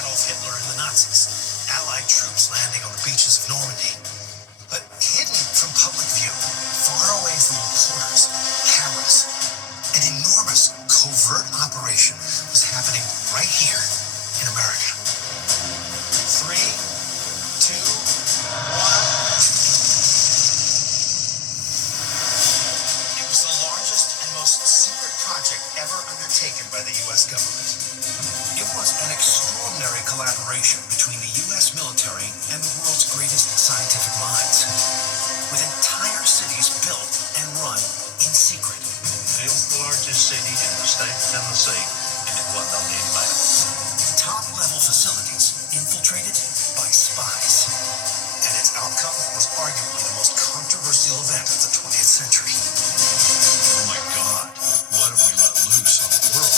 Adolf Hitler and the Nazis, Allied troops landing on the beaches of Normandy. But hidden from public view, far away from reporters, cameras, an enormous covert operation was happening right here in America. 3, 2, 1. It was the largest and most secret project ever undertaken by the U.S. government. It was an extraordinary collaboration between the U.S. military and the world's greatest scientific minds, with entire cities built and run in secret. It was the largest city in the state of Tennessee, and it wasn't on any map. Top-level facilities infiltrated by spies. And its outcome was arguably the most controversial event of the 20th century. Oh my God, what have we let loose on the world?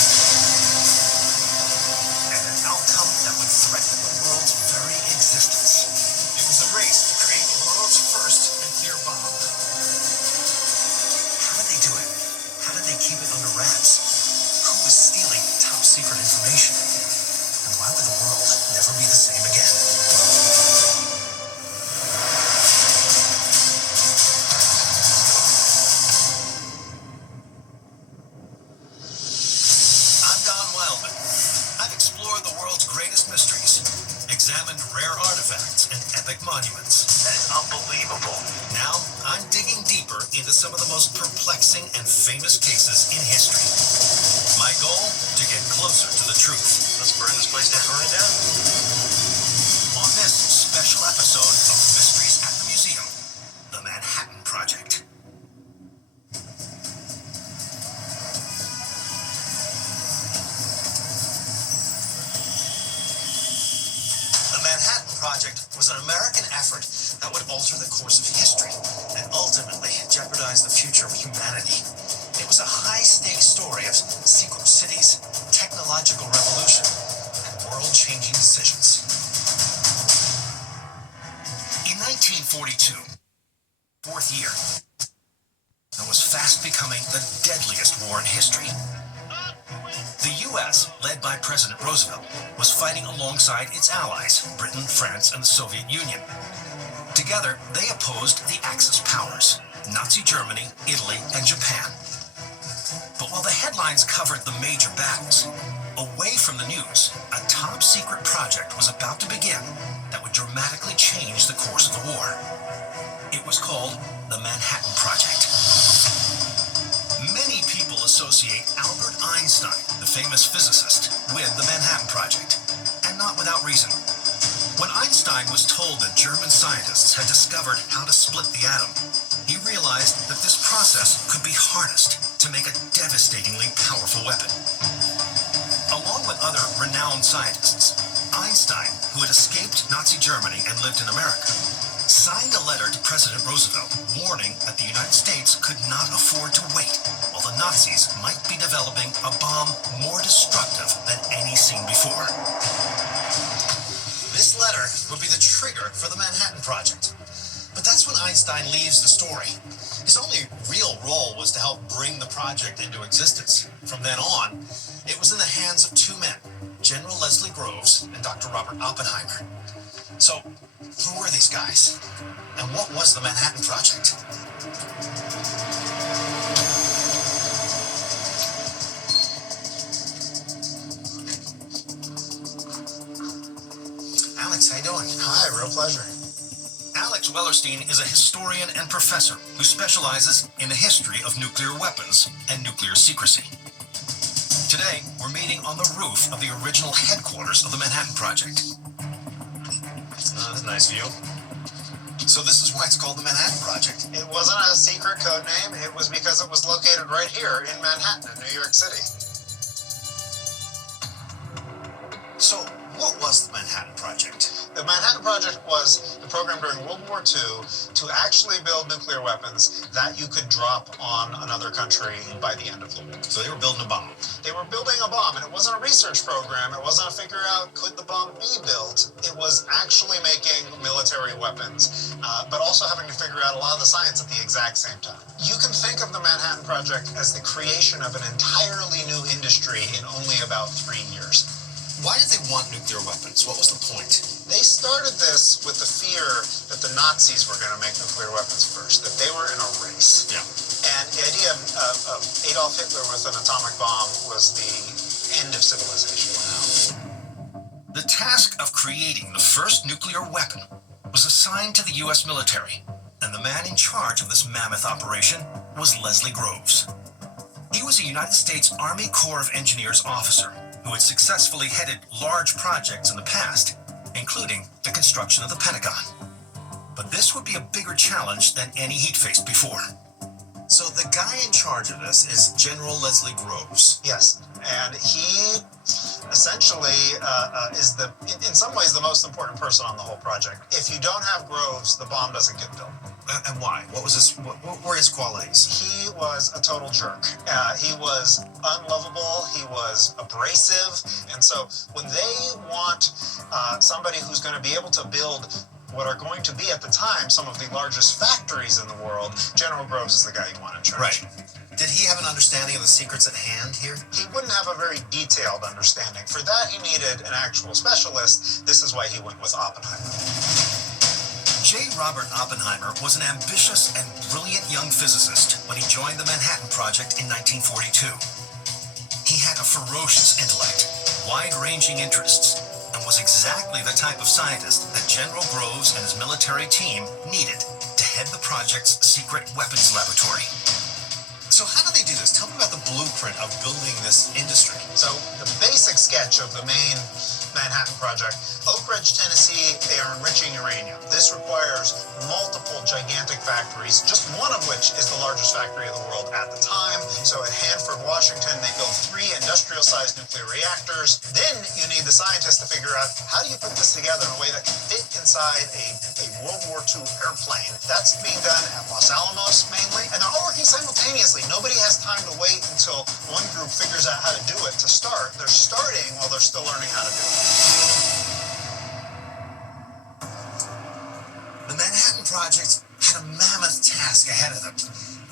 And an outcome that would threaten the world's very existence. It was a race to create the world's first nuclear bomb. How did they do it? How did they keep it under wraps? Who was stealing top secret information? And why would the world never be the same again? I'm Don Wildman. I've explored the world's greatest mysteries, examined rare artifacts and epic monuments. That's unbelievable. Now, I'm digging deeper into some of the most perplexing and famous cases in history. My goal? To get closer to the truth. Let's burn this place down. Burn it down. On this special episode of Mysteries at the Museum, The Manhattan Project. The Manhattan Project was an American effort that would alter the course of history and ultimately jeopardize the future of humanity. It was a high-stakes story of secret cities, technological revolution, and world-changing decisions. In 1942, fourth year, and was fast becoming the deadliest war in history. The U.S., led by President Roosevelt, was fighting alongside its allies, Britain, France, and the Soviet Union. Together, they opposed the Axis powers, Nazi Germany, Italy, and Japan. But while the headlines covered the major battles, away from the news, a top-secret project was about to begin that would dramatically change the course of the war. It was called the Manhattan Project. Many people associate Albert Einstein, the famous physicist, with the Manhattan Project, and not without reason. When Einstein was told that German scientists had discovered how to split the atom, he realized that this process could be harnessed to make a devastatingly powerful weapon. Along with other renowned scientists, Einstein, who had escaped Nazi Germany and lived in America, signed a letter to President Roosevelt warning that the United States could not afford to wait while the Nazis might be developing a bomb more destructive than any seen before. This letter would be the trigger for the Manhattan Project. But that's when Einstein leaves the story. His only real role was to help bring the project into existence. From then on, it was in the hands of two men, General Leslie Groves and Dr. Robert Oppenheimer. So, who were these guys? And what was the Manhattan Project? Alex, how you doing? Hi, real pleasure. Alex Wellerstein is a historian and professor who specializes in the history of nuclear weapons and nuclear secrecy. Today, we're meeting on the roof of the original headquarters of the Manhattan Project. That's a nice view. So this is why it's called the Manhattan Project. It wasn't a secret code name. It was because it was located right here in Manhattan, in New York City. So, what was the Manhattan Project? The Manhattan Project was the program during World War II to actually build nuclear weapons that you could drop on another country by the end of the war. So they were building a bomb. They were building a bomb, and it wasn't a research program. It wasn't to figure out could the bomb be built. It was actually making military weapons, but also having to figure out a lot of the science at the exact same time. You can think of the Manhattan Project as the creation of an entirely new industry in only about 3 years. Why did they want nuclear weapons? What was the point? They started this with the fear that the Nazis were going to make nuclear weapons first, that they were in a race. Yeah. And the idea of Adolf Hitler with an atomic bomb was the end of civilization. Wow. The task of creating the first nuclear weapon was assigned to the U.S. military, and the man in charge of this mammoth operation was Leslie Groves. He was a United States Army Corps of Engineers officer who had successfully headed large projects in the past, including the construction of the Pentagon. But this would be a bigger challenge than any he'd faced before. So the guy in charge of this is General Leslie Groves. Yes, and he essentially is in some ways the most important person on the whole project. If you don't have Groves, the bomb doesn't get built. And why? What were his qualities? He was a total jerk. He was unlovable. He was abrasive. And so when they want somebody who's going to be able to build what are going to be at the time some of the largest factories in the world, General Groves is the guy you want in charge. Right. Did he have an understanding of the secrets at hand here? He wouldn't have a very detailed understanding. For that, he needed an actual specialist. This is why he went with Oppenheimer. J. Robert Oppenheimer was an ambitious and brilliant young physicist when he joined the Manhattan Project in 1942. He had a ferocious intellect, wide-ranging interests, and was exactly the type of scientist that General Groves and his military team needed to head the project's secret weapons laboratory. So how do they do this? Tell me about the blueprint of building this industry. So the basic sketch of the main Manhattan Project, Oak Ridge, Tennessee, they are enriching uranium. This requires multiple gigantic factories, just one of which is the largest factory in the world at the time. So at Hanford, Washington, they build 3 industrial-sized nuclear reactors. Then you need the scientists to figure out how do you put this together in a way that can fit inside a World War II airplane. That's being done at Los Alamos mainly, and they're all working simultaneously. Nobody has time to wait until one group figures out how to do it to start. They're starting while they're still learning how to do it. The Manhattan Project had a mammoth task ahead of them.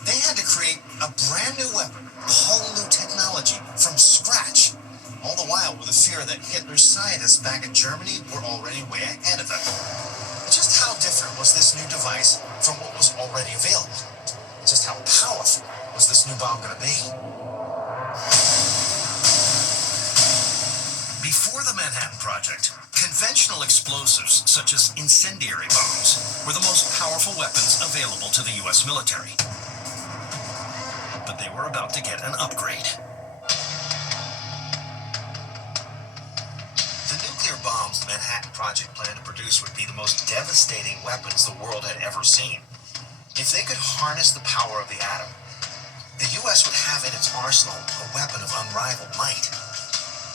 They had to create a brand new weapon, a whole new technology from scratch, all the while with the fear that Hitler's scientists back in Germany were already way ahead of them. Just how different was this new device from what was already available? Just how powerful was this new bomb going to be? Before the Manhattan Project, conventional explosives such as incendiary bombs were the most powerful weapons available to the U.S. military. But they were about to get an upgrade. The nuclear bombs the Manhattan Project planned to produce would be the most devastating weapons the world had ever seen. If they could harness the power of the atom, the U.S. would have in its arsenal a weapon of unrivaled might.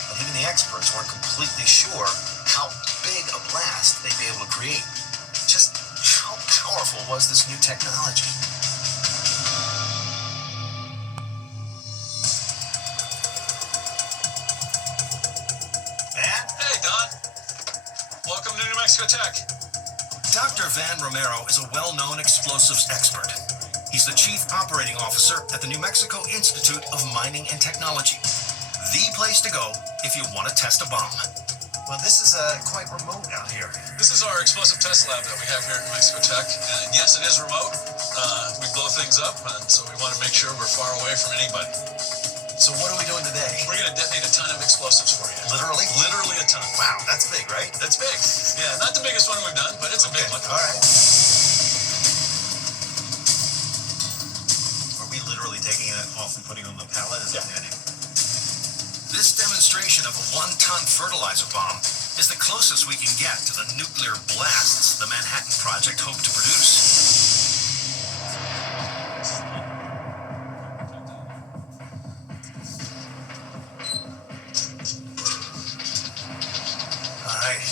But even the experts weren't completely sure how big a blast they'd be able to create. Just how powerful was this new technology? Man? Hey, Don. Welcome to New Mexico Tech. Dr. Van Romero is a well-known explosives expert. He's the Chief Operating Officer at the New Mexico Institute of Mining and Technology. The place to go if you want to test a bomb. Well, this is quite remote out here. This is our explosive test lab that we have here at New Mexico Tech. And yes, it is remote. We blow things up, and so we want to make sure we're far away from anybody. So what are we doing today? We're going to detonate a ton of explosives for you. Literally? Literally a ton. Wow, that's big, right? That's big. Yeah, not the biggest one we've done, but it's a big one. All right. Are we literally taking it off and putting it on the pallet? Is that the idea? This demonstration of a 1-ton fertilizer bomb is the closest we can get to the nuclear blasts the Manhattan Project hoped to produce. All right.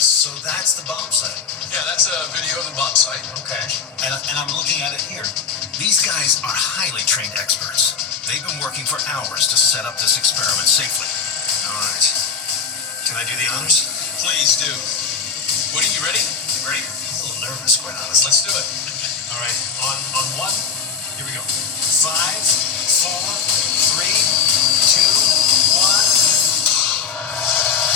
So that's the bomb site. Yeah, that's a video of the bomb site. Okay. And I'm looking at it here. These guys are highly trained experts. They've been working for hours to set up this experiment safely. All right. Can I do the honors? Please do. Woody, you ready? Ready? I'm a little nervous, quite honestly. Let's do it. All right. On 1, here we go. 5, 4, 3, 2, 1.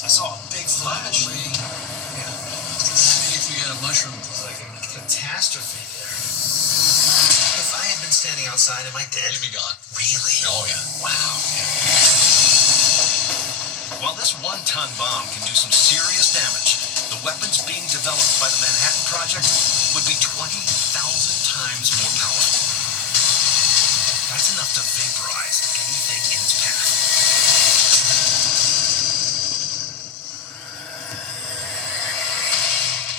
I saw a big flash. Yeah. Maybe if we had a mushroom like Catastrophe there. If I had been standing outside, am I dead? you'd be gone. Really? Oh yeah. Wow. While this one-ton bomb can do some serious damage, the weapons being developed by the Manhattan Project would be 20,000 times more powerful. That's enough to vaporize anything in its path.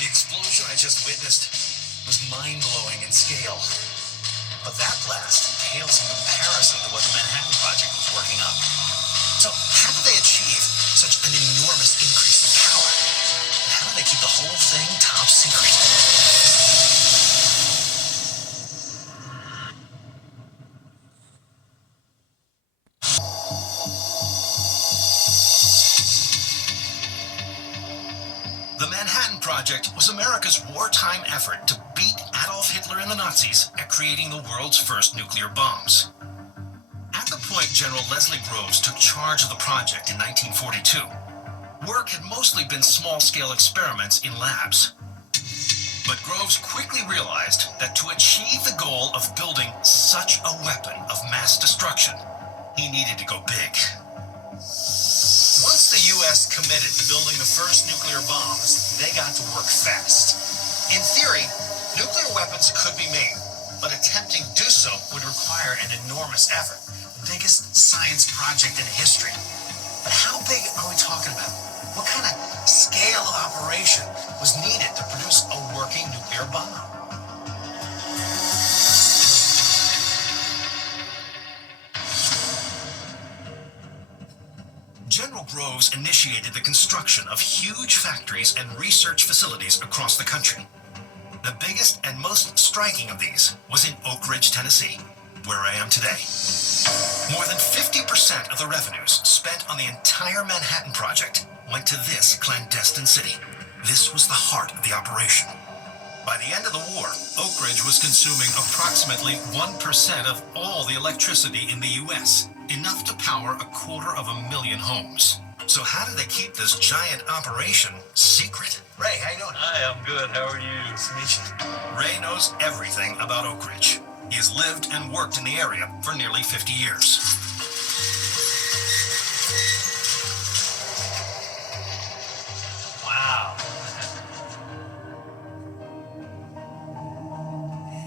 The explosion I just witnessed was mind-blowing in scale. But that blast pales in comparison to what the Manhattan Project was working on. So how did they achieve such an enormous increase in power? And how do they keep the whole thing top secret? The Manhattan Project was America's wartime effort to beat Adolf Hitler and the Nazis at creating the world's first nuclear bombs. At the point General Leslie Groves took charge of the project in 1942, work had mostly been small-scale experiments in labs. But Groves quickly realized that to achieve the goal of building such a weapon of mass destruction, he needed to go big. Once the U.S. committed to building the first nuclear bombs, they got to work fast. In theory, nuclear weapons could be made, but attempting to do so would require an enormous effort, the biggest science project in history. But how big are we talking about? What kind of scale of operation was needed to produce a working nuclear bomb? General Groves initiated the construction of huge factories and research facilities across the country. The biggest and most striking of these was in Oak Ridge, Tennessee, where I am today. More than 50% of the revenues spent on the entire Manhattan Project went to this clandestine city. This was the heart of the operation. By the end of the war, Oak Ridge was consuming approximately 1% of all the electricity in the U.S., enough to power 250,000 homes. So how did they keep this giant operation secret? Ray, how you doing? Hi, I'm good. How are you? Nice to meet you. Ray knows everything about Oak Ridge. He has lived and worked in the area for nearly 50 years. Wow.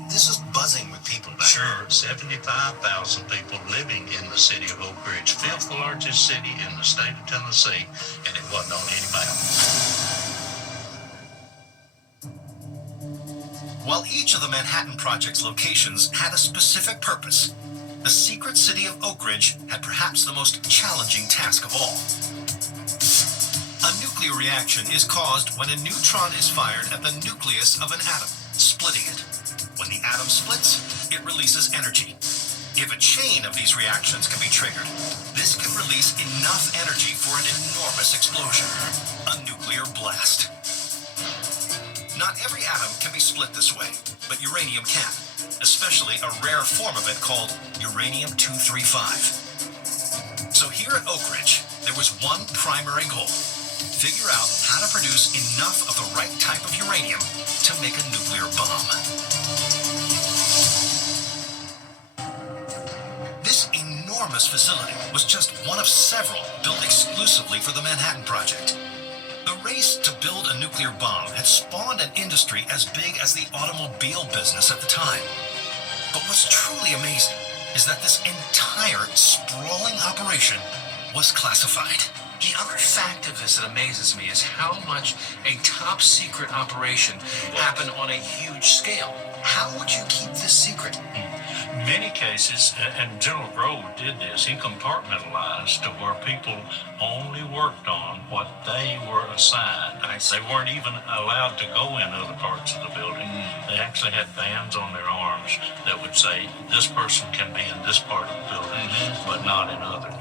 This is buzzing with people back Sure, 75,000 people living in the city of Oak Ridge, fifth largest city in the state of Tennessee, and it wasn't on any map. While each of the Manhattan Project's locations had a specific purpose, the secret city of Oak Ridge had perhaps the most challenging task of all. A nuclear reaction is caused when a neutron is fired at the nucleus of an atom, splitting it. When the atom splits, it releases energy. If a chain of these reactions can be triggered, this can release enough energy for an enormous explosion, a nuclear blast. Not every atom can be split this way, but uranium can, especially a rare form of it called uranium-235. So here at Oak Ridge, there was one primary goal: figure out how to produce enough of the right type of uranium to make a nuclear bomb. This enormous facility was just one of several built exclusively for the Manhattan Project. The race to build a nuclear bomb had spawned an industry as big as the automobile business at the time. But what's truly amazing is that this entire sprawling operation was classified. The other fact of this that amazes me is how much a top secret operation happened on a huge scale. How would you keep this secret? Many cases, and General Grove did this, he compartmentalized to where people only worked on what they were assigned. They weren't even allowed to go in other parts of the building. They actually had bands on their arms that would say, this person can be in this part of the building, but not in others.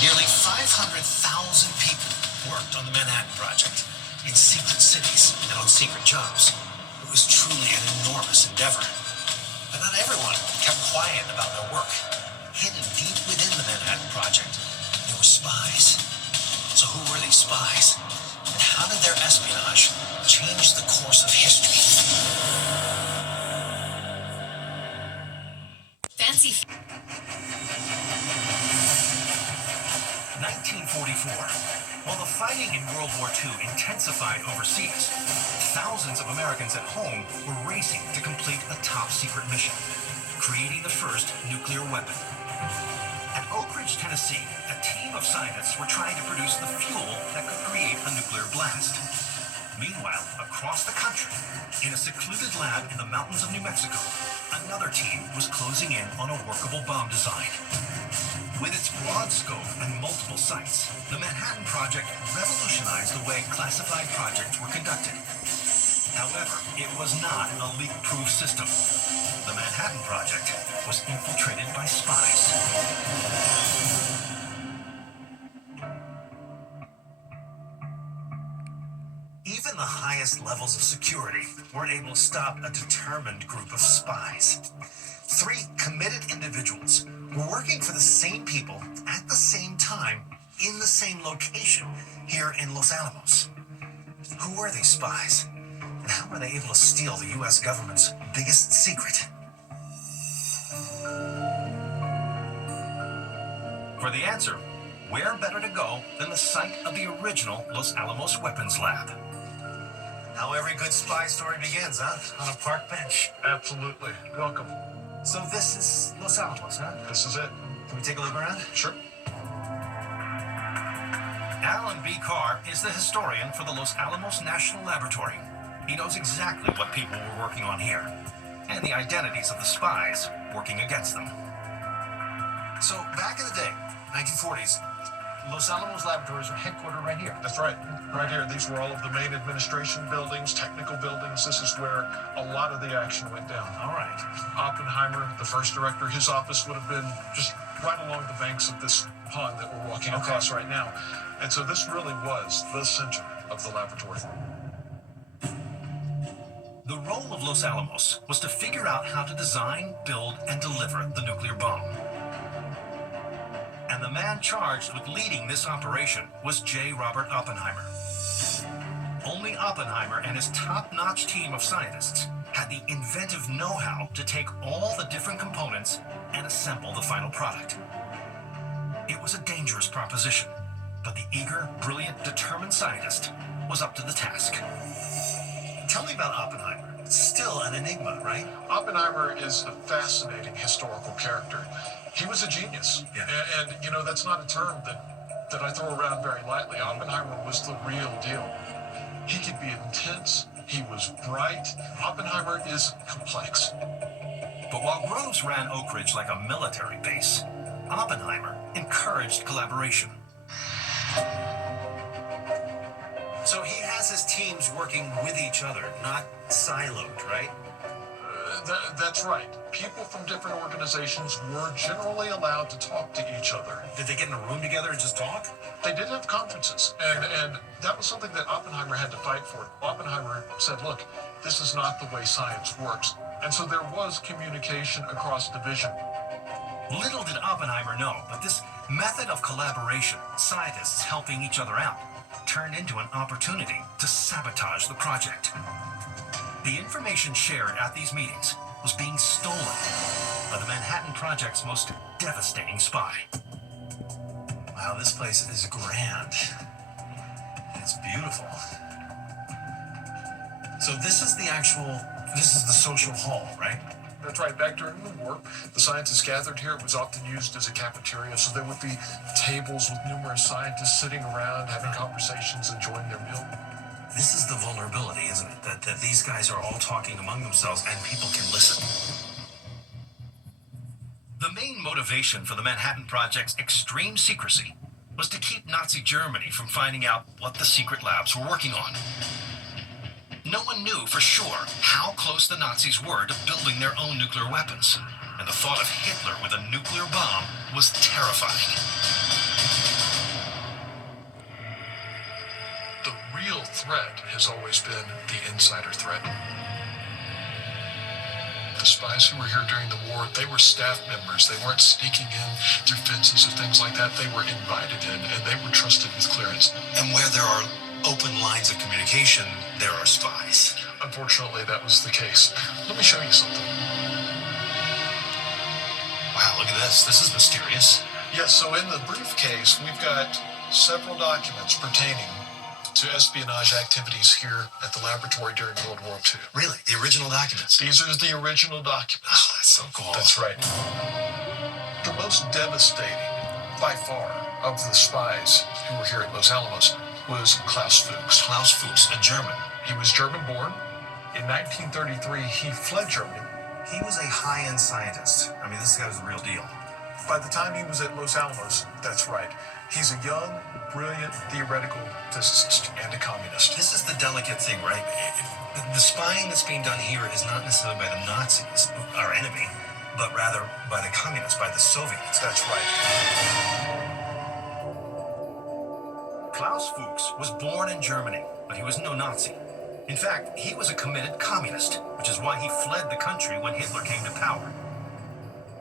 Nearly 500,000 people worked on the Manhattan Project. in secret cities and on secret jobs. It was truly an enormous endeavor. But not everyone kept quiet about their work. Hidden deep within the Manhattan Project, there were spies. So who were these spies? And how did their espionage change the course of history? Fancy. 1944. While the fighting in World War II intensified overseas, thousands of Americans at home were racing to complete a top-secret mission, creating the first nuclear weapon. At Oak Ridge, Tennessee, a team of scientists were trying to produce the fuel that could create a nuclear blast. Meanwhile, across the country, in a secluded lab in the mountains of New Mexico, another team was closing in on a workable bomb design. With its broad scope and multiple sites, the Manhattan Project revolutionized the way classified projects were conducted. However, it was not a leak-proof system. The Manhattan Project was infiltrated by spies. Even the highest levels of security weren't able to stop a determined group of spies. 3 committed individuals were working for the same people at the same time in the same location here in Los Alamos. Who were these spies? And how were they able to steal the U.S. government's biggest secret? For the answer, where better to go than the site of the original Los Alamos Weapons Lab? How every good spy story begins, huh? On a park bench. Absolutely. Welcome. So this is Los Alamos, huh? This is it. Can we take a look around? Sure. Alan B. Carr is the historian for the Los Alamos National Laboratory. He knows exactly what people were working on here, and the identities of the spies working against them. So, back in the day, 1940s, Los Alamos Laboratories were headquartered right here. That's right. Right here. These were all of the main administration buildings, technical buildings. This is where a lot of the action went down. All right. Oppenheimer, the first director, his office would have been just right along the banks of this pond that we're walking across right now. And so this really was the center of the laboratory. The role of Los Alamos was to figure out how to design, build, and deliver the nuclear bomb. And the man charged with leading this operation was J. Robert Oppenheimer. Only Oppenheimer and his top-notch team of scientists had the inventive know-how to take all the different components and assemble the final product. It was a dangerous proposition, but the eager, brilliant, determined scientist was up to the task. Tell me about Oppenheimer. It's still an enigma, right? Oppenheimer is a fascinating historical character. He was a genius. Yeah. And you know, that's not a term that I throw around very lightly. Oppenheimer was the real deal. He could be intense. He was bright. Oppenheimer is complex. But while Groves ran Oak Ridge like a military base, Oppenheimer encouraged collaboration. So he has his teams working with each other, not siloed, right? That's right. People from different organizations were generally allowed to talk to each other. Did they get in a room together and just talk? They did have conferences, and that was something that Oppenheimer had to fight for. Oppenheimer said, look, this is not the way science works. And so there was communication across division. Little did Oppenheimer know, but this method of collaboration, scientists helping each other out, turned into an opportunity to sabotage the project. The information shared at these meetings was being stolen by the Manhattan Project's most devastating spy. Wow, this place is grand. It's beautiful. So this is the social hall, right? That's right. Back during the war, the scientists gathered here. It was often used as a cafeteria, so there would be tables with numerous scientists sitting around, having conversations, enjoying their meal. This is the vulnerability, isn't it? That these guys are all talking among themselves and people can listen. The main motivation for the Manhattan Project's extreme secrecy was to keep Nazi Germany from finding out what the secret labs were working on. No one knew for sure how close the Nazis were to building their own nuclear weapons, and the thought of Hitler with a nuclear bomb was terrifying. The real threat has always been the insider threat. The spies who were here during the war, they were staff members. They weren't sneaking in through fences or things like that. They were invited in, and they were trusted with clearance. And where there are open lines of communication, there are spies. Unfortunately, that was the case. Let me show you something. Wow, look at this. This is mysterious. Yes, so in the briefcase, we've got several documents pertaining to espionage activities here at the laboratory during World War II. Really? The original documents? These are the original documents. Oh, that's so cool. That's right. The most devastating, by far, of the spies who were here at Los Alamos was Klaus Fuchs. Klaus Fuchs, a German. He was German-born. In 1933, he fled Germany. He was a high-end scientist. I mean, this guy was the real deal. By the time he was at Los Alamos, that's right, he's a young, brilliant theoretical physicist and a communist. This is the delicate thing, right? The spying that's being done here is not necessarily by the Nazis, our enemy, but rather by the communists, by the Soviets. That's right. Klaus Fuchs was born in Germany, but he was no Nazi. In fact, he was a committed communist, which is why he fled the country when Hitler came to power.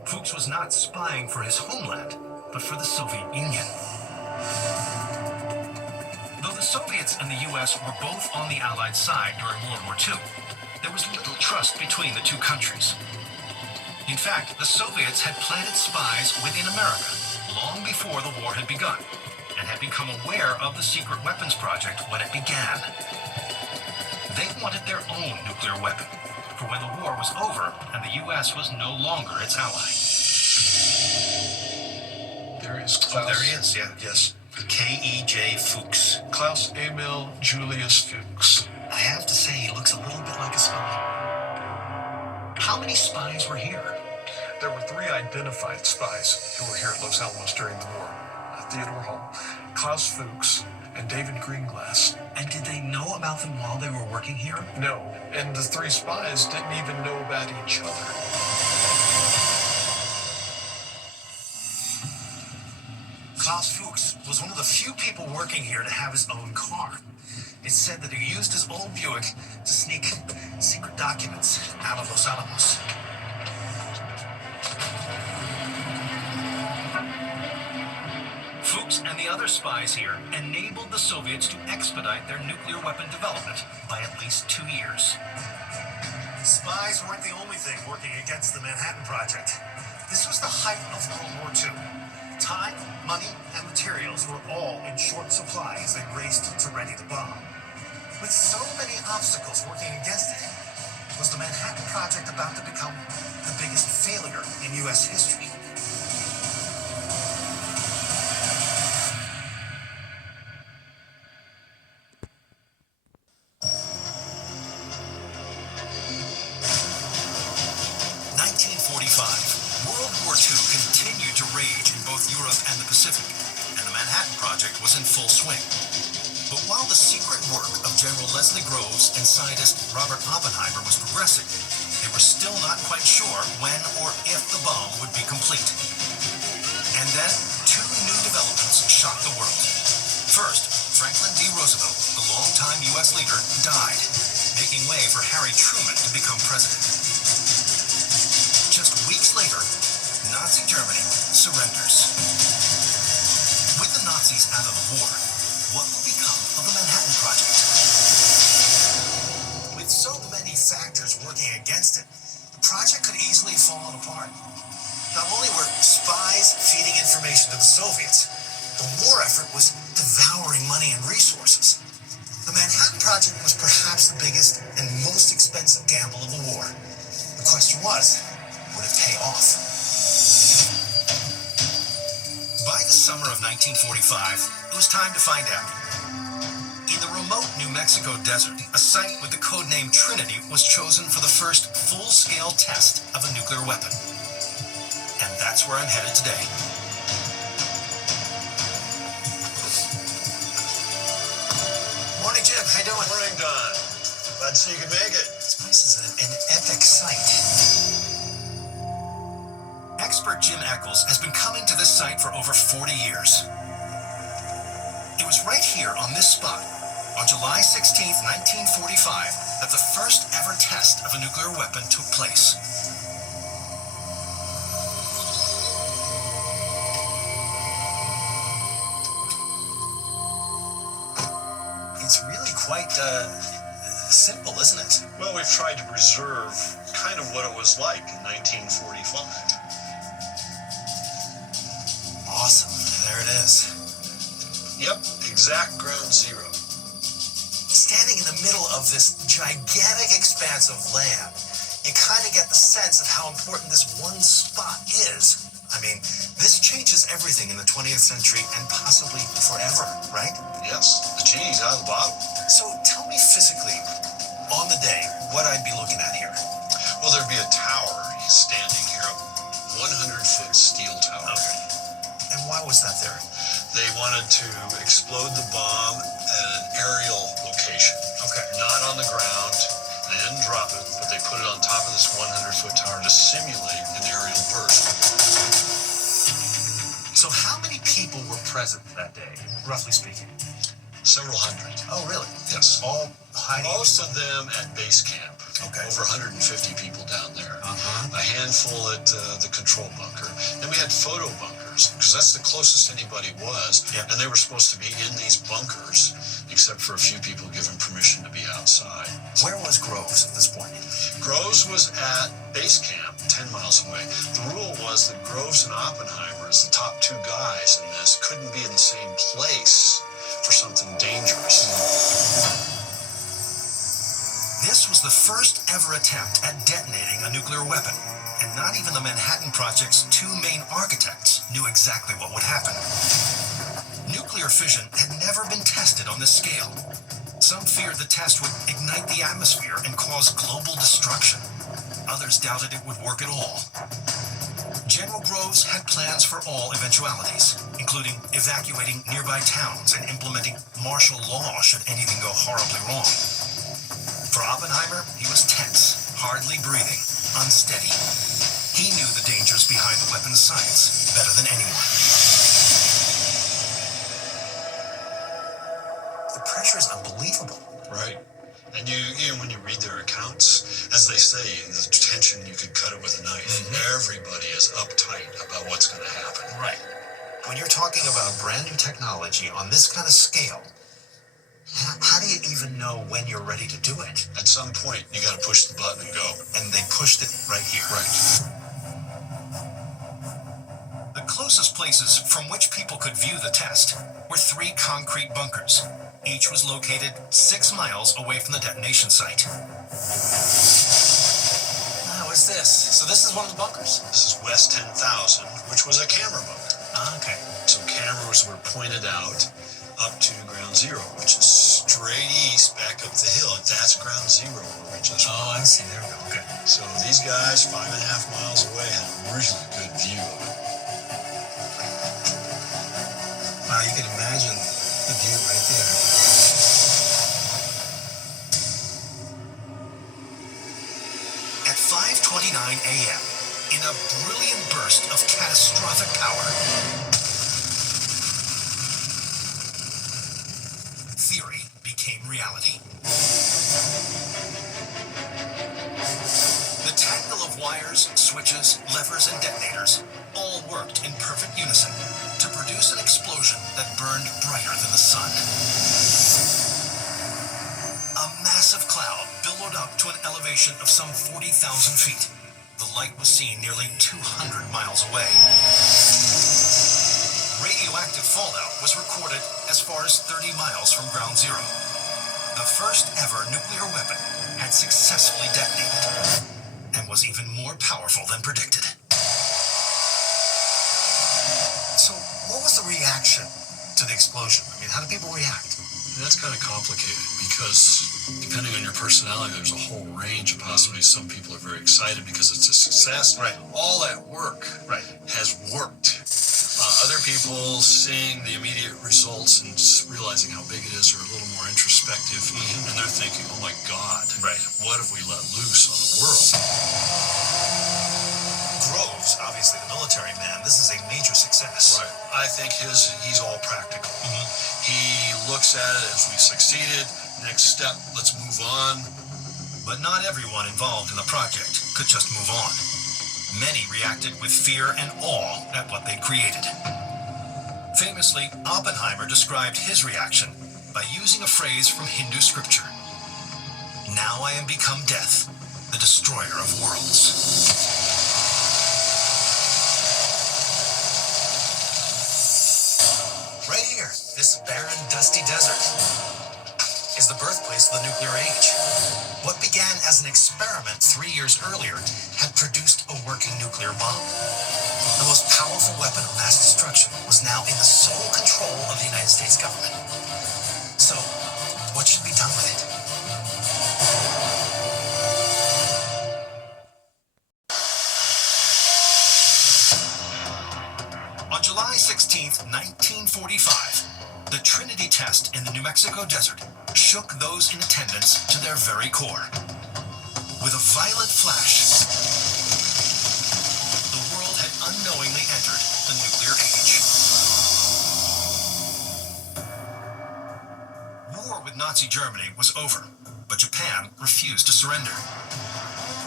Fuchs was not spying for his homeland, but for the Soviet Union. Though the Soviets and the US were both on the Allied side during World War II, there was little trust between the two countries. In fact, the Soviets had planted spies within America long before the war had begun, and had become aware of the secret weapons project when it began. They wanted their own nuclear weapon for when the war was over and the US was no longer its ally. There is Klaus. There he is, yeah. Yes. K.E.J. Fuchs. Klaus Emil Julius Fuchs. I have to say, he looks a little bit like a spy. How many spies were here? There were 3 identified spies who were here at Los Alamos during the war. Theodore Hall, Klaus Fuchs, and David Greenglass. And did they know about them while they were working here? No, and the 3 spies didn't even know about each other. Klaus Fuchs was one of the few people working here to have his own car. It's said that he used his old Buick to sneak secret documents out of Los Alamos. Fuchs and the other spies here enabled the Soviets to expedite their nuclear weapon development by at least 2 years. Spies weren't the only thing working against the Manhattan Project. This was the height of World War II. Time, money, and materials were all in short supply as they raced to ready the bomb. With so many obstacles working against it, was the Manhattan Project about to become the biggest failure in U.S. history? World War II continued to rage in both Europe and the Pacific, and the Manhattan Project was in full swing. But while the secret work of General Leslie Groves and scientist Robert Oppenheimer was progressing, they were still not quite sure when or if the bomb would be complete. And then, 2 new developments shocked the world. First, Franklin D. Roosevelt, the longtime U.S. leader, died, making way for Harry Truman to become president. Just weeks later, Nazi Germany surrenders. With the Nazis out of the war, what will become of the Manhattan Project? With so many factors working against it, the project could easily have fallen apart. Not only were spies feeding information to the Soviets, the war effort was devouring money and resources. The Manhattan Project was perhaps the biggest and most expensive gamble of the war. The question was, would it pay off? By the summer of 1945, it was time to find out. In the remote New Mexico desert, a site with the codename Trinity was chosen for the first full-scale test of a nuclear weapon. And that's where I'm headed today. Morning, Jim. How you doing? Morning, Don. Glad to see you can make it. This place is an epic site. Expert Jim Eccles has been coming to this site for over 40 years. It was right here on this spot, on July 16, 1945, that the first ever test of a nuclear weapon took place. It's really quite simple, isn't it? Well, we've tried to preserve kind of what it was like in 1945. Awesome. There it is. Yep, exact ground zero. Standing in the middle of this gigantic expanse of land, you kind of get the sense of how important this one spot is. I mean, this changes everything in the 20th century and possibly forever, right? Yes, the genie's out of the bottle. So tell me physically, on the day, what I'd be looking at here. Well, there'd be a tower standing here, a 100-foot steel tower. Okay. And why was that there? They wanted to explode the bomb at an aerial location. Okay. Not on the ground. They didn't drop it, but they put it on top of this 100-foot tower to simulate an aerial burst. So how many people were present that day, roughly speaking? Several hundred. Oh, really? Yes. All hiding? Most of them at base camp. Okay. Over 150 people down there. Uh-huh. A handful at the control bunker. Then we had photo bunkers, because that's the closest anybody was. Yep. And they were supposed to be in these bunkers, except for a few people given permission to be outside. Where was Groves at this point? Groves was at base camp, 10 miles away. The rule was that Groves and Oppenheimer, as the top two guys in this, couldn't be in the same place for something dangerous. This was the first ever attempt at detonating a nuclear weapon, and not even the Manhattan Project's two main architects knew exactly what would happen. Nuclear fission had never been tested on this scale. Some feared the test would ignite the atmosphere and cause global destruction. Others doubted it would work at all. General Groves had plans for all eventualities, including evacuating nearby towns and implementing martial law should anything go horribly wrong. For Oppenheimer, he was tense, hardly breathing, unsteady. He knew the dangers behind the weapons science better than anyone. The pressure is unbelievable. Right. And you when you read their accounts, as they say, the tension, you could cut it with a knife. Mm-hmm. Everybody is uptight about what's going to happen. Right. When you're talking about brand new technology on this kind of scale, how do you even know when you're ready to do it? At some point, you got to push the button and go. And they pushed it right here. Right. The closest places from which people could view the test were 3 concrete bunkers. Each was located 6 miles away from the detonation site. What's this? So this is one of the bunkers? This is West 10,000, which was a camera bunker. Okay. So cameras were pointed out up to ground zero, which is straight east back up the hill. And that's ground zero where we just Oh, I see. There we go. Okay. So these guys, 5.5 miles away, had a really good view of it. Wow, you can imagine the view right there. At 5:29 a.m., in a brilliant burst of catastrophic power, theory became reality. The tangle of wires, switches, levers, and detonators all worked in perfect unison to produce an explosion that burned brighter than the sun. A massive cloud billowed up to an elevation of some 40,000 feet. The light was seen nearly 200 miles away. Radioactive fallout was recorded as far as 30 miles from ground zero. The first ever nuclear weapon had successfully detonated and was even more powerful than predicted. So, what was the reaction to the explosion? I mean, how did people react? And that's kind of complicated because depending on your personality, there's a whole range of possibilities. Some people are very excited because it's a success. Right. All that work has worked. Other people seeing the immediate results and realizing how big it is are a little more introspective, and they're thinking, oh my God, what have we let loose on the world? Groves, obviously the military man, this is a major success. Right. I think he's all practical. He looks at it as we succeeded. Next step, let's move on. But not everyone involved in the project could just move on. Many reacted with fear and awe at what they created. Famously, Oppenheimer described his reaction by using a phrase from Hindu scripture. Now I am become death, the destroyer of worlds. Right here, this barren, dusty desert is the birthplace of the nuclear age. What began as an experiment 3 years earlier had produced a working nuclear bomb. The most powerful weapon of mass destruction was now in the sole control of the United States government. So, what should be done with it? On July 16th, 1945, the Trinity test in the New Mexico desert shook those in attendance to their very core. With a violent flash, the world had unknowingly entered the nuclear age. War with Nazi Germany was over, but Japan refused to surrender.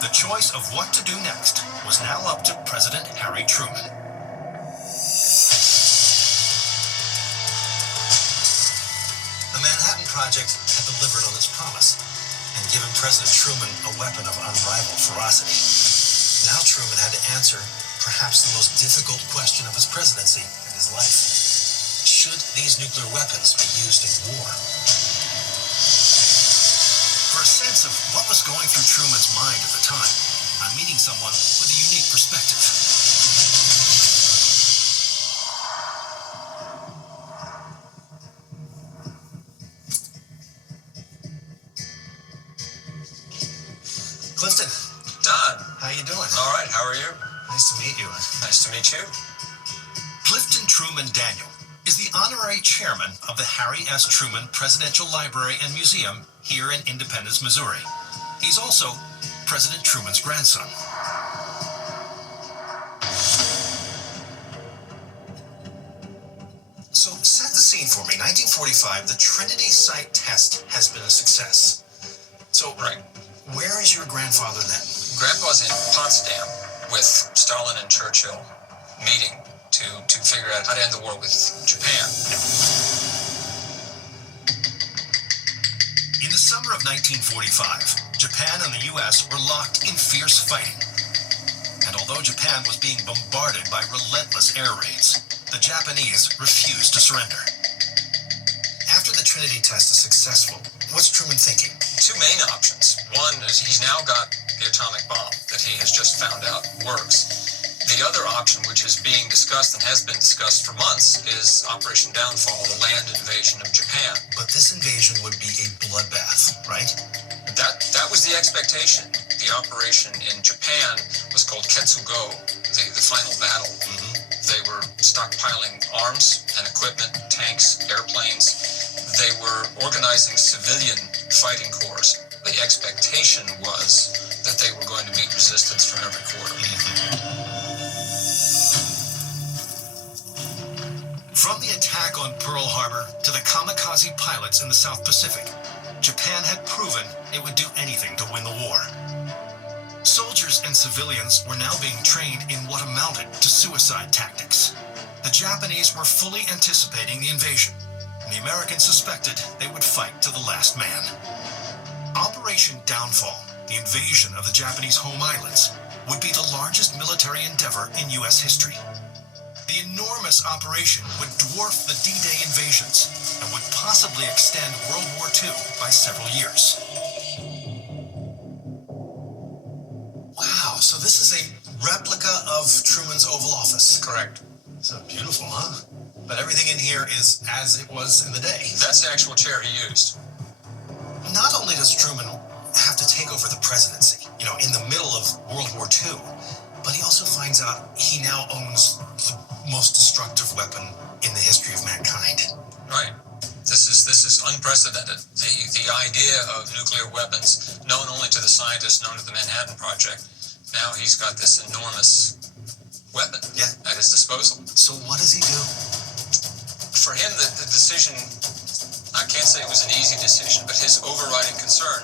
The choice of what to do next was now up to President Harry Truman. The Manhattan Project had delivered on its promise and given President Truman a weapon of unrivaled ferocity. Now Truman had to answer perhaps the most difficult question of his presidency and his life. Should these nuclear weapons be used in war? For a sense of what was going through Truman's mind at the time, I'm meeting someone with a unique perspective. Clifton, Don. how you doing? All right, how are you? Nice to meet you. Nice to meet you. Clifton Truman Daniel is the honorary chairman of the Harry S. Truman Presidential Library and Museum here in Independence, Missouri. He's also President Truman's grandson. So set the scene for me. 1945, the Trinity site test has been a success. So, Right. where is your grandfather then? Grandpa's in Potsdam with Stalin and Churchill meeting to figure out how to end the war with Japan. In the summer of 1945, Japan and the U.S. were locked in fierce fighting. And although Japan was being bombarded by relentless air raids, the Japanese refused to surrender. After the Trinity test is successful, what's Truman thinking? Two main options. One is he's now got the atomic bomb that he has just found out works. The other option, which is being discussed and has been discussed for months, is Operation Downfall, the land invasion of Japan. But this invasion would be a bloodbath, right? That was the expectation. The operation in Japan was called Ketsugo, the final battle. They were stockpiling arms and equipment, tanks, airplanes. They were organizing civilian fighting corps. The expectation was that they were going to meet resistance from every quarter. From the attack on Pearl Harbor to the kamikaze pilots in the South Pacific, Japan had proven it would do anything to win the war. Soldiers and civilians were now being trained in what amounted to suicide tactics. The Japanese were fully anticipating the invasion, and the Americans suspected they would fight to the last man. Operation Downfall, the invasion of the Japanese home islands, would be the largest military endeavor in U.S. history. The enormous operation would dwarf the D-Day invasions and would possibly extend World War II by several years. Wow, so this is a replica of Truman's Oval Office. Correct. So beautiful, huh? But everything in here is as it was in the day. That's the actual chair he used. Not only does Truman have to take over the presidency, in the middle of World War II, but he also finds out he now owns the most destructive weapon in the history of mankind. Right. This is unprecedented. The idea of nuclear weapons, known only to the scientists, known to the Manhattan Project. Now he's got this enormous weapon at his disposal. So what does he do? For him, the decision, I can't say it was an easy decision, but his overriding concern,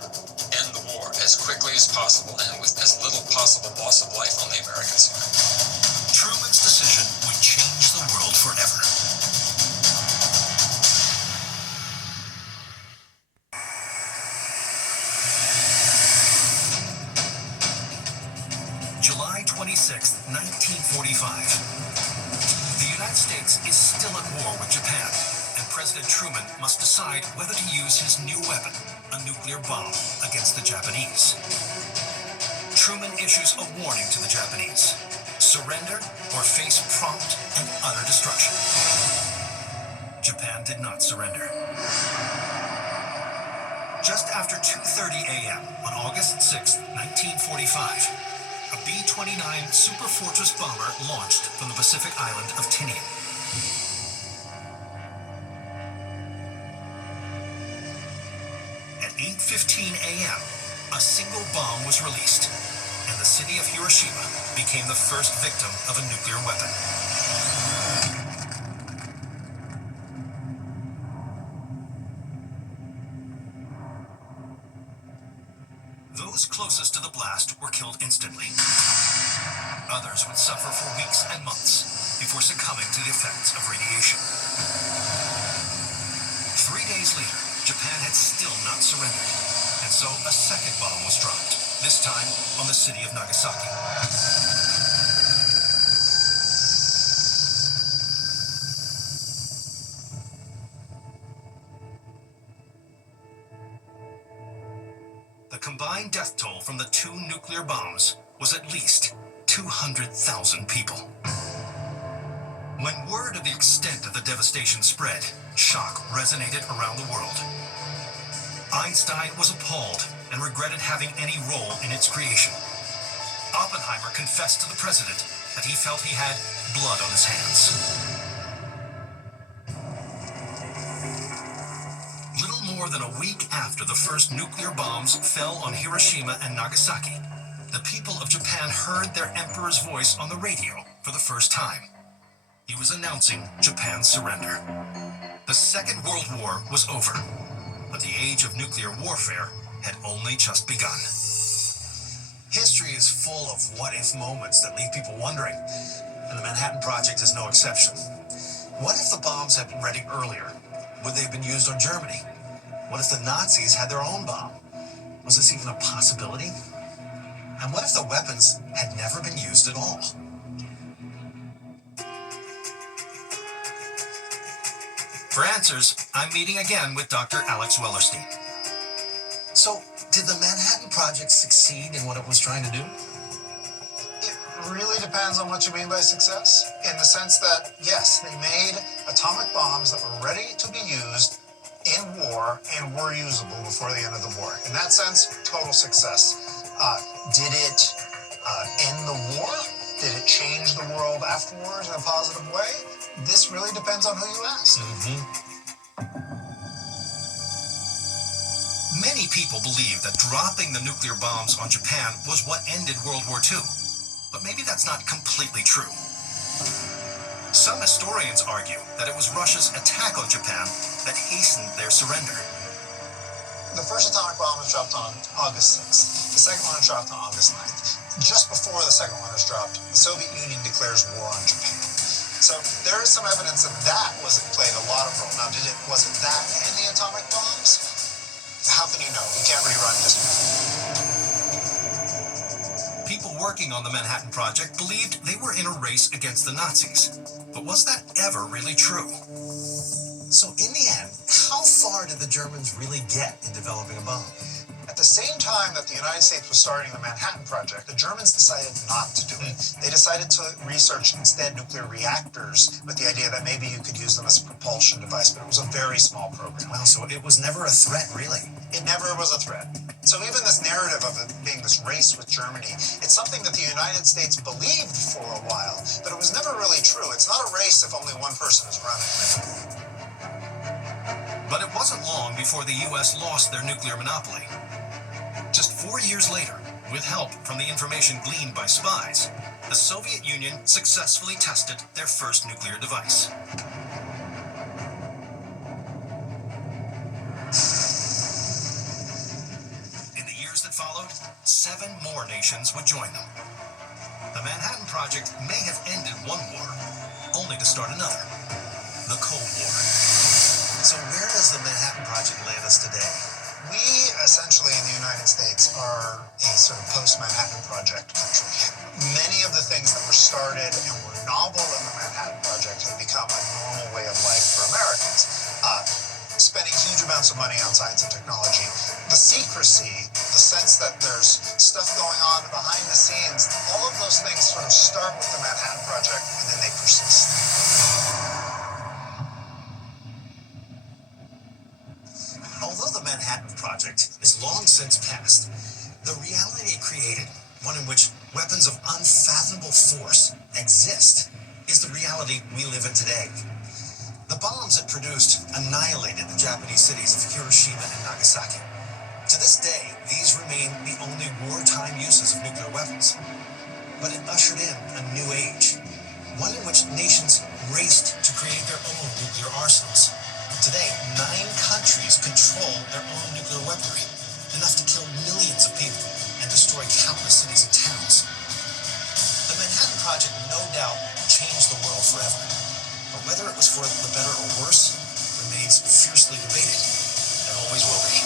end the war as quickly as possible and with as little possible loss of life on the American side. Truman's decision would change the world forever. July 26, 1945. The United States is still at war with Japan, and President Truman must decide whether to use his new weapon, a nuclear bomb, against the Japanese. Truman issues a warning to the Japanese: surrender or face prompt and utter destruction. Japan did not surrender. Just after 2:30 a.m. on August 6, 1945, a B-29 Super Fortress bomber launched from the Pacific island of Tinian. At 8:15 a.m., a single bomb was released, and the city of Hiroshima became the first victim of a nuclear weapon. Those closest to the blast were killed instantly. Others would suffer for weeks and months before succumbing to the effects of radiation. 3 days later, Japan had still not surrendered, and so a second bomb was dropped, this time on the city of Nagasaki. The combined death toll from the two nuclear bombs was at least 200,000 people. When word of the extent of the devastation spread, shock resonated around the world. Einstein was appalled and regretted having any role in its creation. Oppenheimer confessed to the president that he felt he had blood on his hands. Little more than a week after the first nuclear bombs fell on Hiroshima and Nagasaki, the people of Japan heard their emperor's voice on the radio for the first time. He was announcing Japan's surrender. The Second World War was over, but the age of nuclear warfare had only just begun. History is full of what-if moments that leave people wondering, and the Manhattan Project is no exception. What if the bombs had been ready earlier? Would they have been used on Germany? What if the Nazis had their own bomb? Was this even a possibility? And what if the weapons had never been used at all? For answers, I'm meeting again with Dr. Alex Wellerstein. So, did the Manhattan Project succeed in what it was trying to do? It really depends on what you mean by success. In the sense that, yes, they made atomic bombs that were ready to be used in war and were usable before the end of the war. In that sense, total success. Did it end the war? Did it change the world afterwards in a positive way? This really depends on who you ask. Many people believe that dropping the nuclear bombs on Japan was what ended World War II. But maybe that's not completely true. Some historians argue that it was Russia's attack on Japan that hastened their surrender. The first atomic bomb was dropped on August 6th. The second one was dropped on August 9th. Just before the second one was dropped, the Soviet Union declares war on Japan. So there is some evidence that played a lot of role. Now, was it that and the atomic bombs? How can you know? We can't rerun history. People working on the Manhattan Project believed they were in a race against the Nazis. But was that ever really true? So in the end, how far did the Germans really get in developing a bomb? At the same time that the United States was starting the Manhattan Project, the Germans decided not to do it. They decided to research instead nuclear reactors with the idea that maybe you could use them as a propulsion device, but it was a very small program. Wow, so it was never a threat, really? It never was a threat. So even this narrative of it being this race with Germany, it's something that the United States believed for a while, but it was never really true. It's not a race if only one person is running. But it wasn't long before the U.S. lost their nuclear monopoly. Just 4 years later, with help from the information gleaned by spies, the Soviet Union successfully tested their first nuclear device. 7 more nations would join them. The Manhattan Project may have ended one war, only to start another, the Cold War. So where does the Manhattan Project land us today? We essentially in the United States are a sort of post-Manhattan Project country. Many of the things that were started and were novel in the Manhattan Project have become a normal way of life for Americans. Spending huge amounts of money on science and technology, the secrecy, the sense that there's stuff going on behind the scenes, all of those things sort of start with the Manhattan Project and then they persist. Although the Manhattan Project is long since past, the reality it created, one in which weapons of unfathomable force exist, is the reality we live in today. The bombs it produced annihilated the Japanese cities of Hiroshima and Nagasaki. To this day, these remain the only wartime uses of nuclear weapons. But it ushered in a new age, one in which nations raced to create their own nuclear arsenals. Today, 9 countries control their own nuclear weaponry, enough to kill millions of people and destroy countless cities and towns. The Manhattan Project no doubt changed the world forever. But whether it was for the better or worse remains fiercely debated, and always will be.